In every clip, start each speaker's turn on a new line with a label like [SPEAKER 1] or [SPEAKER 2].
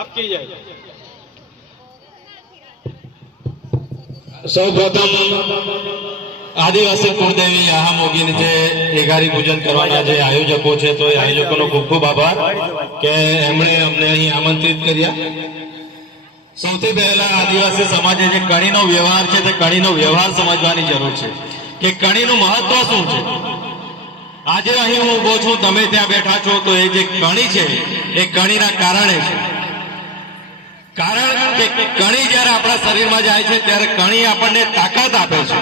[SPEAKER 1] આપકી જાય.
[SPEAKER 2] સૌ પ્રથમ આદિવાસી કુળદેવી આહામોગીની જે એગારી પૂજન કરવાના જે આયોજકો છે, તો એ આયોજકોનો ખૂબ ખૂબ આભાર કે એમણે અમને અહીં આમંત્રિત કર્યા. સૌથી પહેલા આદિવાસી સમાજે જે કણીનો વ્યવહાર છે, તે કણીનો વ્યવહાર સમજવાની જરૂર છે કે કણીનું મહત્વ શું છે? આજે અહીં હું ઊભો છું, તમે ત્યાં બેઠા છો, તો એ જે કણી છે, એ કણીના કારણે છે. કારણ કે કણી જ્યારે આપણા શરીરમાં જાય છે, ત્યારે કણી આપણને તાકાત આપે છે.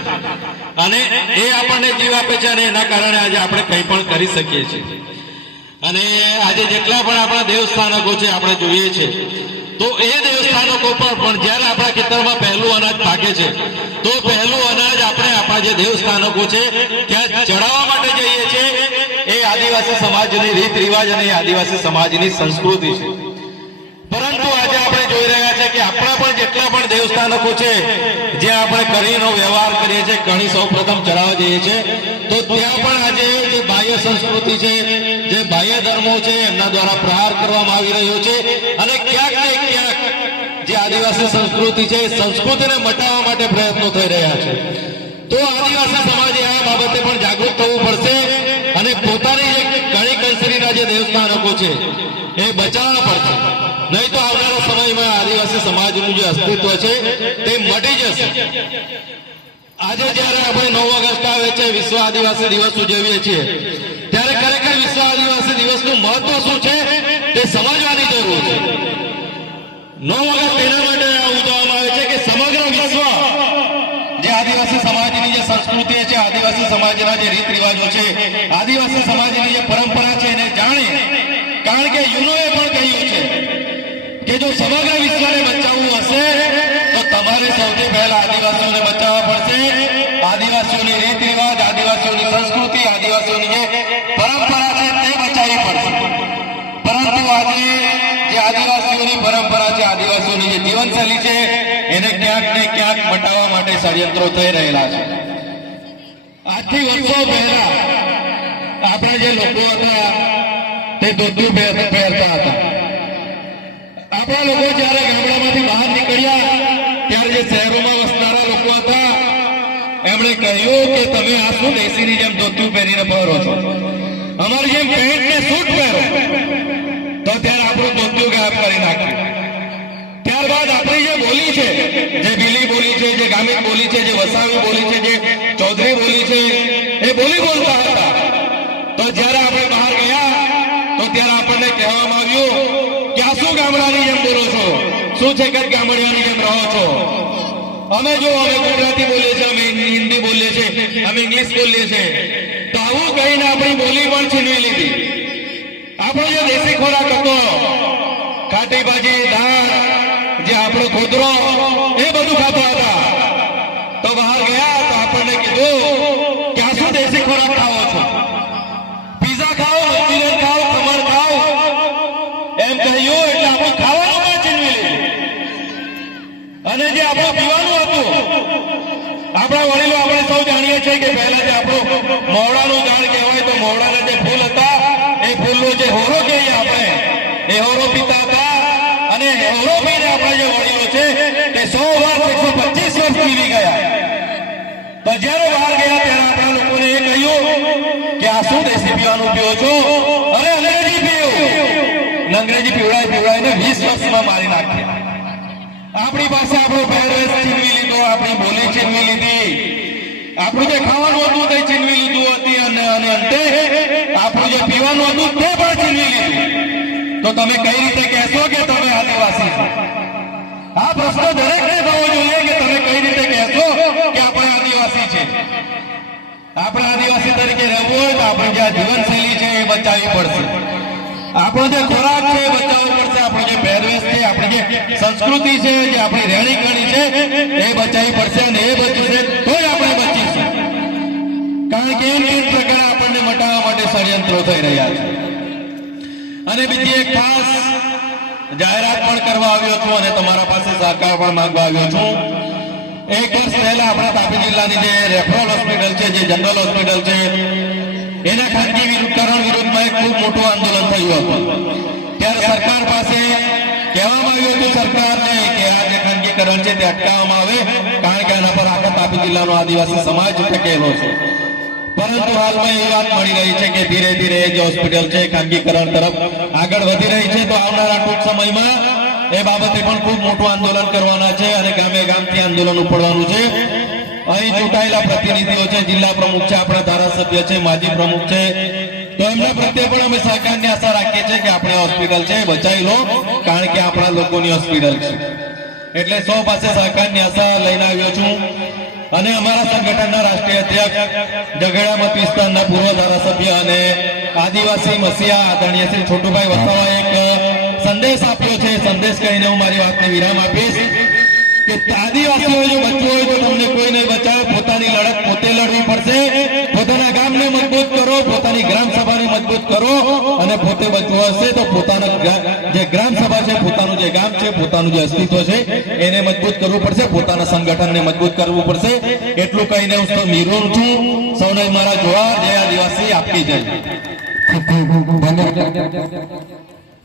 [SPEAKER 2] અને એ આપણને જીવ આપે છે અને એના કારણે આજે આપણે કંઈ પણ કરી શકીએ છીએ. અને આજે જેટલા પણ આપણા દેવસ્થાનકો છે, આપણે જોઈએ છે, તો એ દેવસ્થાનકો પણ જ્યારે આપણા ખેતરમાં પહેલું અનાજ પાકે છે, તો પહેલું અનાજ આપણે આપણા જે દેવસ્થાનકો છે, ત્યાં ચડાવવા માટે જઈએ છીએ. એ આદિવાસી સમાજની રીત રિવાજ અને આદિવાસી સમાજની સંસ્કૃતિ છે પરંતુ આજે આપણે જોઈ રહ્યા છે કે આપણા જેટલા દેવસ્થાનકો છે જ્યાં આપણે કણીનો વ્યવહાર કરીએ છીએ કણી સૌ પ્રથમ ચડાવવા જઈએ છીએ. તો ત્યાં પણ આજે જે બાહ્ય સંસ્કૃતિ છે, જે બાહ્ય ધર્મો છે, એમના દ્વારા પ્રહાર કરવામાં આવી રહ્યો છે. અને ક્યાંક ને ક્યાંક જે આદિવાસી સંસ્કૃતિ છે, એ સંસ્કૃતિને મટાવવા માટે પ્રયત્નો થઈ રહ્યા છે. તો આદિવાસી સમાજે આ બાબતે પણ જાગૃત થવું પડશે અને પોતાની જે કણી કંસરીના જે દેવસ્થાનકો છે, એ બચાવવા પડશે નહીં તો આવનારા સમયમાં આદિવાસી સમાજનું જે અસ્તિત્વ છે, તે મટી જશે. આજે જ્યારે આપણે નવ ઓગસ્ટ આવે છે, વિશ્વ આદિવાસી દિવસ ઉજવીએ છીએ, ત્યારે ખરેખર વિશ્વ આદિવાસી દિવસનું મહત્વ શું છે, તે સમજવાની જરૂર છે. નવ ઓગસ્ટ એના માટે ઉજવવામાં આવે છે કે સમગ્ર વિશ્વ જે આદિવાસી સમાજની જે સંસ્કૃતિ છે, આદિવાસી સમાજના જે રીત રિવાજો છે, આદિવાસી સમાજની જે પરંપરા છે, એને જાણે. કારણ કે યુનોએ પણ જો સમગ્ર વિશ્વને બચાવવું હશે. તો તમારે સૌથી પહેલા આદિવાસીઓને બચાવવા પડશે. આદિવાસીઓની રીત રિવાજ, આદિવાસીઓની સંસ્કૃતિ, આદિવાસીઓની જે પરંપરા છે તે બચાવવી પડશે. પરંતુ આજે જે આદિવાસીઓની પરંપરા છે, આદિવાસીઓની જે જીવનશૈલી છે, એને ક્યાંક ને ક્યાંક મટાવવા માટે ષડયંત્રો થઈ રહેલા છે. આજથી વર્ષો પહેલા આપણે જે લોકો હતા, તે ધોતિયું પહેરતા હતા. આપણા લોકો જ્યારે ગામડામાંથી બહાર નીકળ્યા, ત્યારે જે શહેરોમાં વસનારા લોકો હતા, એમણે કહ્યું કે તમે આ શું દેશીની જેમ ધોતું પહેરીને પહેરો છો? અમારી જેમ પેન્ટ ને સૂટ પહેરો. તો ત્યારે આપણું ધોતું ગાયબ કરી નાખ્યું. ત્યારબાદ આપણી જે બોલી છે, જે ભીલી બોલી છે, જે ગામિત બોલી છે, જે વસાવી બોલી છે, જે ચૌધરી બોલી છે, એ બોલી બોલતા હતા. તો જ્યારે આપણે ગામડાની જેમ બોલો છો? શું છે કે ગામડિયાની જેમ રહો છો? અમે જો અમે ગુજરાતી બોલીએ છીએ, અમે હિન્દી બોલીએ છીએ, અમે ઇંગ્લિશ બોલીએ છીએ, તો આવું કહીને આપણી બોલી પણ છીનવી લીધી. આપણો જે દેશી ખોરાક હતો, ખાટી ભાજી, દાળ, જે આપણો ખોદરો, એ બધું ખાતા હતા. તો બહાર ગયા તો આપણને કીધું કે આ શું દેશી ખોરાક ખાવો છો? જાણીએ કે પહેલા જે આપણું મોવડાનું ઝાડ કહેવાય તો મોવડાના જે ફૂલ હતા, એ ફૂલનો જે હોરો કહીએ આપણે, એ હોરો પીતા હતા અને હોરો પીને આપણા જે વડીલો છે, તે સો વર્ષ એકસો પચીસ વર્ષ પીવી ગયા. તો જ્યારે બહાર ગયા ત્યારે આપણા લોકોને એ કહ્યું કે, આ શું દેશી પીવાનું પીવો છો? અરે, અંગ્રેજી પીવું. અંગ્રેજી પીવડાય પીવડાવીને વીસ વર્ષમાં મારી નાખ્યા આપણી પાસે આપણો પહેરવેશ છીનવી લીધો, આપણી બોલી છીનવી લીધી આપણું જે ખાવાનું હતું તે છીનવી લીધું હતી અને અંતે આપણું જે પીવાનું હતું તે પણ છીનવી લીધું. તો તમે કઈ રીતે કહેશો કે તમે આદિવાસી? આ પ્રશ્ન દરેકને થવો જોઈએ કે તમે કઈ રીતે કહેશો કે આપણે આદિવાસી છે? આપણે આદિવાસી તરીકે રહેવું હોય તો આપણી જે જીવનશૈલી છે એ બચાવવી પડશે. આપણો જે ખોરાક છે એ બચાવવો પડશે. આપણો જે પહેરવેશ છે, આપણી જે સંસ્કૃતિ છે, જે આપણી રહેણી કરણી છે, એ બચાવવી પડશે અને એ બચીશું આપણને મટાવવા માટે ષડયંત્રો થઈ રહ્યા છે. અને બીજી એક ખાસ જાહેરાત પણ કરવા આવ્યો છું અને તમારા પાસે સહકાર પણ માંગવા આવ્યો છું. એક વર્ષ પહેલા આપણા તાપી જિલ્લાની જે રેફરલ હોસ્પિટલ છે, જે જનરલ હોસ્પિટલ છે, એના ખાનગી વિરુદ્ધકરણ વિરુદ્ધમાં એક ખૂબ મોટું આંદોલન થયું હતું. ત્યારે સરકાર પાસે કહેવામાં આવ્યું હતું સરકારને કે આ જે ખાનગીકરણ છે તે અટકાવવામાં આવે, કારણ કે આના પર આખા તાપી જિલ્લાનો આદિવાસી સમાજ ટકેલો છે. પરંતુ હાલમાં એ વાત મળી રહી છે કે ધીરે ધીરે જે હોસ્પિટલ છે, ખાનગીકરણ તરફ આગળ વધી રહી છે. તો આવનારા ટૂંક સમયમાં એ બાબતે પણ ખૂબ મોટું આંદોલન કરવાના છે અને ગામે ગામથી આંદોલન ઉપડવાનું છે. અહીં ચૂંટાયેલા પ્રતિનિધિઓ છે, જિલ્લા પ્રમુખ છે, આપણા ધારાસભ્ય છે, માજી પ્રમુખ છે. તો એમના પ્રત્યે પણ અમે સરકારની આશા રાખીએ છીએ કે આપણે હોસ્પિટલ છે, બચાવી લો, કારણ કે આપણા લોકોની હોસ્પિટલ છે. એટલે સૌ પાસે સહકારની આશા લઈને આવ્યો છું. અને અમારા સંગઠનના રાષ્ટ્રીય અધ્યક્ષ ઝઘડા મત વિસ્તારના પૂર્વ ધારાસભ્ય અને આદિવાસી મસીહા આદરણીય શ્રી છોટુભાઈ વસાવા એક સંદેશ આપ્યો છે. સંદેશ કહીને હું મારી વાતને વિરામ આપીશ કે આદિવાસીઓ જો બચવું હોય તો તમને કોઈ નહીં બચાવે, પોતાની લડત પોતે લડવી પડશે. પોતાના ગામને મજબૂત કરો, પોતાની ગ્રામ સભાને મજબૂત કરો અને પોતે બચવું હશે તો પોતાના જે ગ્રામ સભા છે જે છે, પોતાનું જે અસ્તિત્વ છે, એને મજબૂત કરવું પડશે, પોતાના સંગઠનને મજબૂત કરવું પડશે. એટલું કહીને હું તો નિરૂણ છું. સૌને મારા જોવા, જય આદિવાસી આપી જય.
[SPEAKER 1] ધન્યવાદ